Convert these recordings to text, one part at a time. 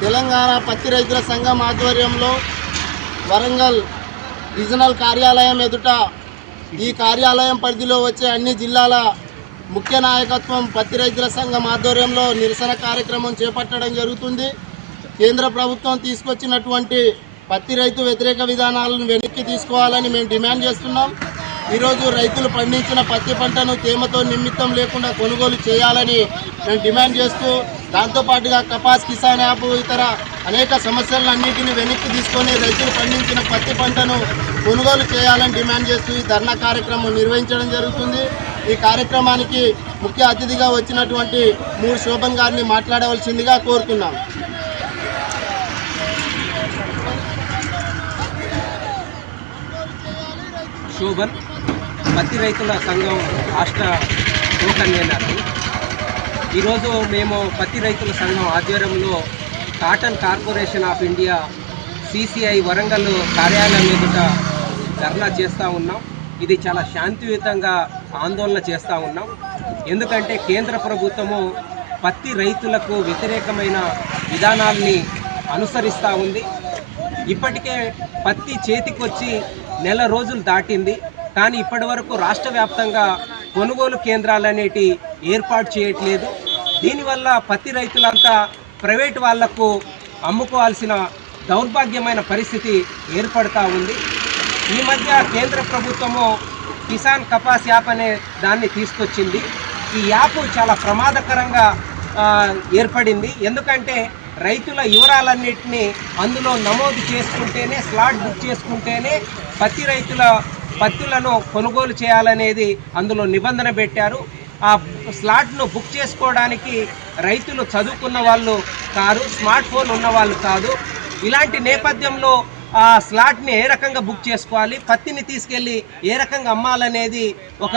తెలంగాణ పత్తి రైతుల సంఘం ఆధ్వర్యంలో వరంగల్ రీజనల్ కార్యాలయం ఎదుట ఈ కార్యాలయం పరిధిలో వచ్చే అన్ని జిల్లాల ముఖ్య నాయకత్వం పత్తి రైతుల సంఘం ఆధ్వర్యంలో నిరసన కార్యక్రమం చేపట్టడం జరుగుతుంది. కేంద్ర ప్రభుత్వం తీసుకొచ్చినటువంటి పత్తి రైతు వ్యతిరేక విధానాలను వెనక్కి తీసుకోవాలని మేము డిమాండ్ చేస్తున్నాం. ఈరోజు రైతులు పండించిన పత్తి పంటను తేమతో నిమిత్తం లేకుండా కొనుగోలు చేయాలని మేము డిమాండ్ చేస్తూ దాంతోపాటుగా కపాస్ కిసాన్ యాప్ ఇతర అనేక సమస్యలన్నింటినీ వెనక్కి తీసుకొని రైతులు పండించిన పత్తి పంటను కొనుగోలు చేయాలని డిమాండ్ చేస్తూ ఈ ధర్నా కార్యక్రమం నిర్వహించడం జరుగుతుంది. ఈ కార్యక్రమానికి ముఖ్య అతిథిగా వచ్చినటువంటి మూడు శోభన్ గారిని మాట్లాడవలసిందిగా కోరుతున్నాం. శోభన్ పత్తి రైతుల సంఘం రాష్ట్ర కో ఈరోజు మేము పత్తి రైతుల సంఘం ఆధ్వర్యంలో cotton corporation of India CCI Warangal కార్యాలయం ఎదుట ధర్నా చేస్తూ ఉన్నాం. ఇది చాలా శాంతియుతంగా ఆందోళన చేస్తూ ఉన్నాం. ఎందుకంటే కేంద్ర ప్రభుత్వము పత్తి రైతులకు వ్యతిరేకమైన విధానాల్ని అనుసరిస్తూ ఉంది. ఇప్పటికే పత్తి చేతికొచ్చి నెల రోజులు దాటింది. కానీ ఇప్పటి వరకు రాష్ట్ర వ్యాప్తంగా కొనుగోలు కేంద్రాలు అనేటి ఏర్పాటు చేయట్లేదు. దీనివల్ల పత్తి రైతులంతా ప్రైవేట్ వాళ్ళకు అమ్ముకోవాల్సిన దౌర్భాగ్యమైన పరిస్థితి ఏర్పడతా ఉంది. ఈ మధ్య కేంద్ర ప్రభుత్వము కిసాన్ కపాస్ యాప్ అనే దాన్ని తీసుకొచ్చింది. ఈ యాప్ చాలా ప్రమాదకరంగా ఏర్పడింది. ఎందుకంటే రైతుల వివరాలన్నింటినీ అందులో నమోదు చేసుకుంటేనే స్లాట్ బుక్ చేసుకుంటేనే పత్తి రైతుల పత్తులను కొనుగోలు చేయాలనేది అందులో నిబంధన పెట్టారు. ఆ స్లాట్ను బుక్ చేసుకోవడానికి రైతులు చదువుకున్న వాళ్ళు కారు స్మార్ట్ ఫోన్ ఉన్న వాళ్ళు కాదు. ఇలాంటి నేపథ్యంలో ఆ స్లాట్ని ఏ రకంగా బుక్ చేసుకోవాలి పత్తిని తీసుకెళ్ళి ఏ రకంగా అమ్మాలనేది ఒక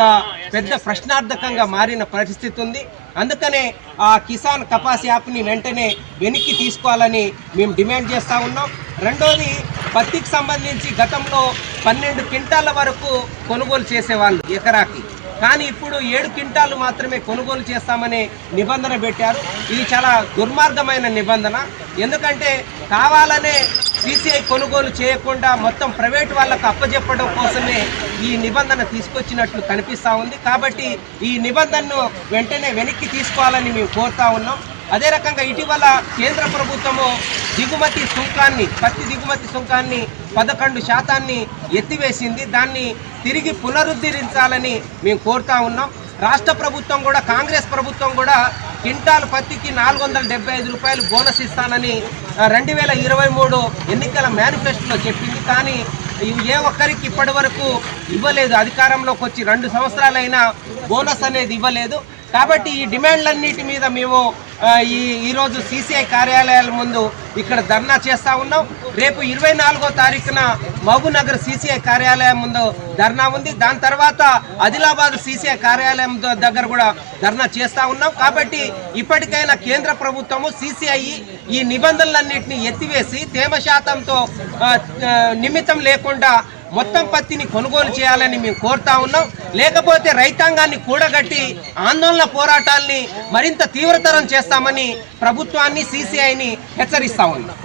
పెద్ద ప్రశ్నార్థకంగా మారిన పరిస్థితి ఉంది. అందుకనే ఆ కిసాన్ కపాస్ యాప్ని వెంటనే వెనక్కి తీసుకోవాలని మేము డిమాండ్ చేస్తూ ఉన్నాం. రెండోది పత్తికి సంబంధించి గతంలో పన్నెండు క్వింటాల వరకు కొనుగోలు చేసేవాళ్ళు ఎకరాకి. కానీ ఇప్పుడు ఏడు క్వింటాలు మాత్రమే కొనుగోలు చేస్తామనే నిబంధన పెట్టారు. ఇది చాలా దుర్మార్గమైన నిబంధన. ఎందుకంటే కావాలనే సీసీఐ కొనుగోలు చేయకుండా మొత్తం ప్రైవేట్ వాళ్ళకు అప్పజెప్పడం కోసమే ఈ నిబంధన తీసుకొచ్చినట్లు కనిపిస్తూ ఉంది. కాబట్టి ఈ నిబంధనను వెంటనే వెనక్కి తీసుకోవాలని మేము కోరుతా ఉన్నాం. అదే రకంగా ఇటీవల కేంద్ర ప్రభుత్వము దిగుమతి సుంకాన్ని పత్తి దిగుమతి సుంకాన్ని పదకొండు శాతాన్ని ఎత్తివేసింది. దాన్ని తిరిగి పునరుద్ధరించాలని మేము కోరుతా ఉన్నాం. రాష్ట్ర ప్రభుత్వం కూడా కాంగ్రెస్ ప్రభుత్వం కూడా క్వింటాల్ పత్తికి నాలుగు వందల డెబ్బై ఐదు రూపాయలు బోనస్ ఇస్తానని రెండు వేల ఇరవై మూడు ఎన్నికల మేనిఫెస్టోలో చెప్పింది. కానీ ఏ ఒక్కరికి ఇప్పటి వరకు ఇవ్వలేదు. అధికారంలోకి వచ్చి రెండు సంవత్సరాలైనా బోనస్ అనేది ఇవ్వలేదు. కాబట్టి ఈ డిమాండ్లన్నిటి మీద మేము ఈ ఈరోజు సీసీఐ కార్యాలయాల ముందు ఇక్కడ ధర్నా చేస్తూ ఉన్నాం. రేపు ఇరవై నాలుగో తారీఖున మహబూబ్నగర్ సీసీఐ కార్యాలయం ముందు ధర్నా ఉంది. దాని తర్వాత ఆదిలాబాద్ సీసీఐ కార్యాలయం దగ్గర కూడా ధర్నా చేస్తూ ఉన్నాం. కాబట్టి ఇప్పటికైనా కేంద్ర ప్రభుత్వము సీసీఐ ఈ నిబంధనలన్నింటినీ ఎత్తివేసి తేమ శాతంతో నిమిత్తం లేకుండా మొత్తం పత్తిని కొనుగోలు చేయాలని మేము కోరుతా ఉన్నాం. లేకపోతే రైతాంగాన్ని కూడగట్టి ఆందోళన పోరాటాల్ని మరింత తీవ్రతరం చేస్తామని ప్రభుత్వాన్ని సీసీఐని హెచ్చరిస్తా ఉన్నాం.